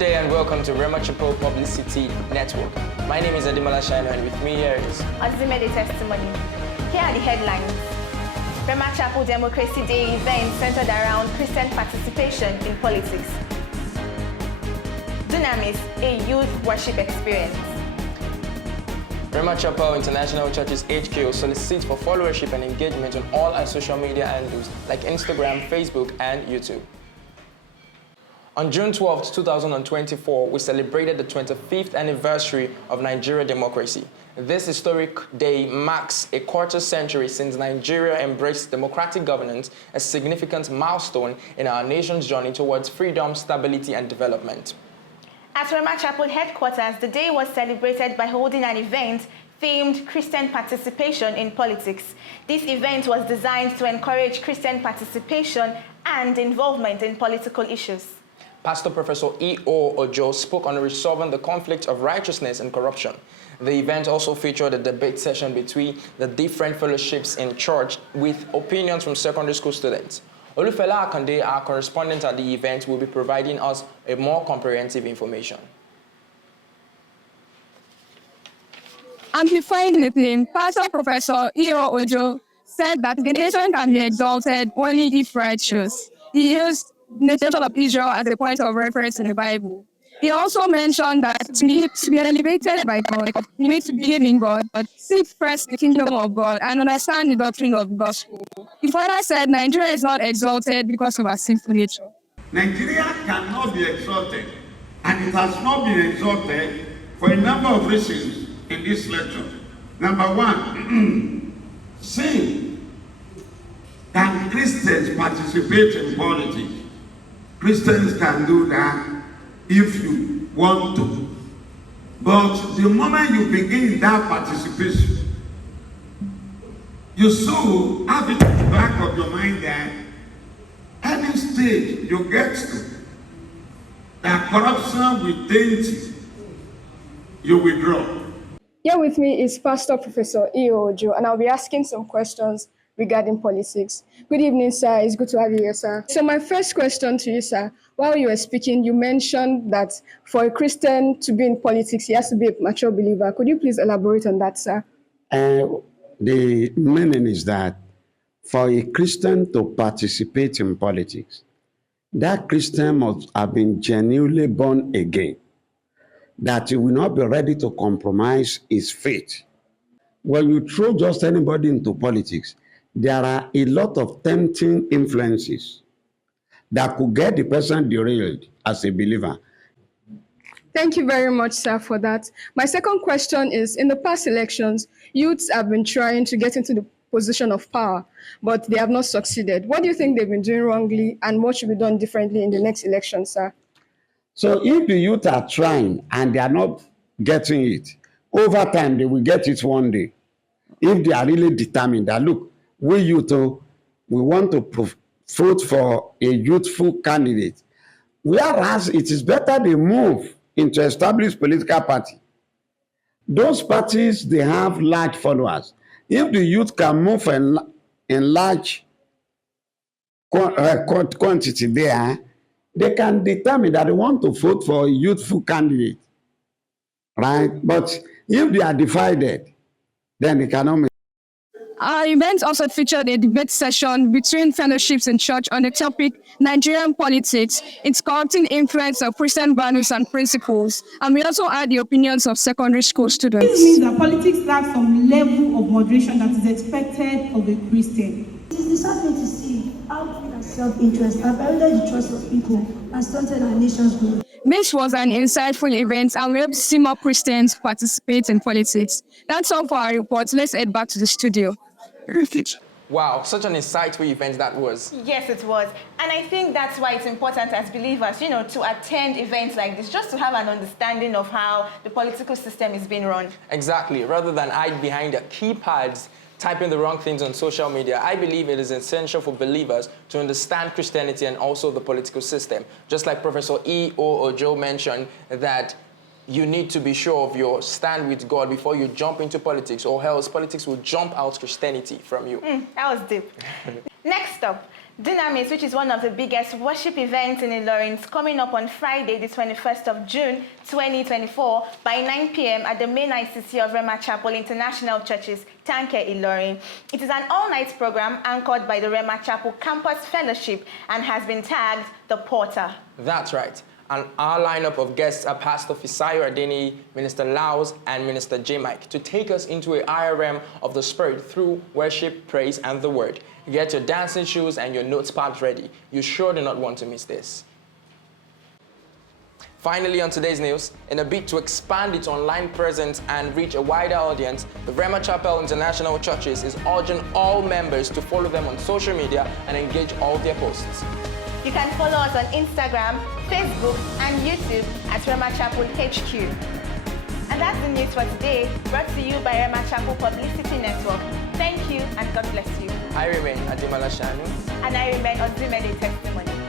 day and welcome to Rema Chapo Publicity Network. My name is Ademola Shino and with me here is Azimede Testimony. Here are the headlines. Rema Chapo Democracy Day event centered around Christian participation in politics. Dunamis, a youth worship experience. Rema Chapo International Church's HQ solicits for followership and engagement on all our social media handles like Instagram, Facebook, and YouTube. On June 12, 2024, we celebrated the 25th anniversary of Nigeria democracy. This historic day marks a quarter century since Nigeria embraced democratic governance, a significant milestone in our nation's journey towards freedom, stability, and development. At Rema Chapel headquarters, the day was celebrated by holding an event themed Christian participation in politics. This event was designed to encourage Christian participation and involvement in political issues. Pastor Professor E.O. Ojo spoke on resolving the conflict of righteousness and corruption. The event also featured a debate session between the different fellowships in church with opinions from secondary school students. Olufela Akande, our correspondent at the event, will be providing us a more comprehensive information. Amplifying the theme, Pastor Professor E.O. Ojo said that the nation can be exalted only if righteous. He used the nation of Israel as a point of reference in the Bible. He also mentioned that to be elevated by God, you need to believe in God, but seek first the kingdom of God and understand the doctrine of the gospel. He further said Nigeria is not exalted because of our sinful nature. Nigeria cannot be exalted, and it has not been exalted for a number of reasons in this lecture. Number one, sin. Can Christians participate in politics? Christians can do that if you want to. But the moment you begin that participation, you so have it in the back of your mind that any stage you get to, that corruption will taint you, you withdraw. Here with me is Pastor Professor E.O. Ojo, and I'll be asking some questions regarding politics. Good evening, sir. It's good to have you here, sir. So my first question to you, sir, while you were speaking, you mentioned that for a Christian to be in politics, he has to be a mature believer. Could you please elaborate on that, sir? The meaning is that for a Christian to participate in politics, that Christian must have been genuinely born again, that he will not be ready to compromise his faith. When you throw just anybody into politics, there are a lot of tempting influences that could get the person derailed as a believer. Thank you very much, sir, for that. My second question is, in the past elections, youths have been trying to get into the position of power, but they have not succeeded. What do you think they've been doing wrongly, and what should be done differently in the next election, sir? So if the youth are trying and they are not getting it, over time they will get it one day. If they are really determined that, look, we youth, we want to vote for a youthful candidate. Whereas it is better they move into established political party. Those parties, they have large followers. If the youth can move in large quantity there, they can determine that they want to vote for a youthful candidate, right? But if they are divided, then they cannot make. Our event also featured a debate session between fellowships in church on the topic Nigerian politics, its corrupting influence of Christian values and principles, and we also had the opinions of secondary school students. This means that politics lacks some level of moderation that is expected of a Christian. It is disheartening to see how our self-interest have eroded the trust of people and stunted our nation's growth. This was an insightful event, and we hope to see more Christians participate in politics. That's all for our report. Let's head back to the studio. Wow, such an insightful event that was. Yes, it was. And I think that's why it's important as believers, to attend events like this, just to have an understanding of how the political system is being run. Exactly. Rather than hide behind the keypads, typing the wrong things on social media, I believe it is essential for believers to understand Christianity and also the political system. Just like Professor E.O. Ojo mentioned that you need to be sure of your stand with God before you jump into politics, or else politics will jump out Christianity from you. That was deep. Next up, Dynamis, which is one of the biggest worship events in Ilorin, is coming up on Friday, the 21st of June, 2024, by 9 p.m. at the main ICC of Rema Chapel International Churches, Tanke, Ilorin. It is an all-night program anchored by the Rema Chapel Campus Fellowship and has been tagged The Porter. That's right. And our lineup of guests are Pastor Fisayo Adeni, Minister Laos, and Minister J. Mike to take us into a higher realm of the Spirit through worship, praise, and the Word. Get your dancing shoes and your notepads ready. You sure do not want to miss this. Finally, on today's news, in a bid to expand its online presence and reach a wider audience, the Rema Chapel International Churches is urging all members to follow them on social media and engage all their posts. You can follow us on Instagram, Facebook, and YouTube at Rema Chapel HQ. And that's the news for today, brought to you by Rema Chapel Publicity Network. Thank you, and God bless you. I remain Ademola Shanu. And I remain Ozumede Testimony.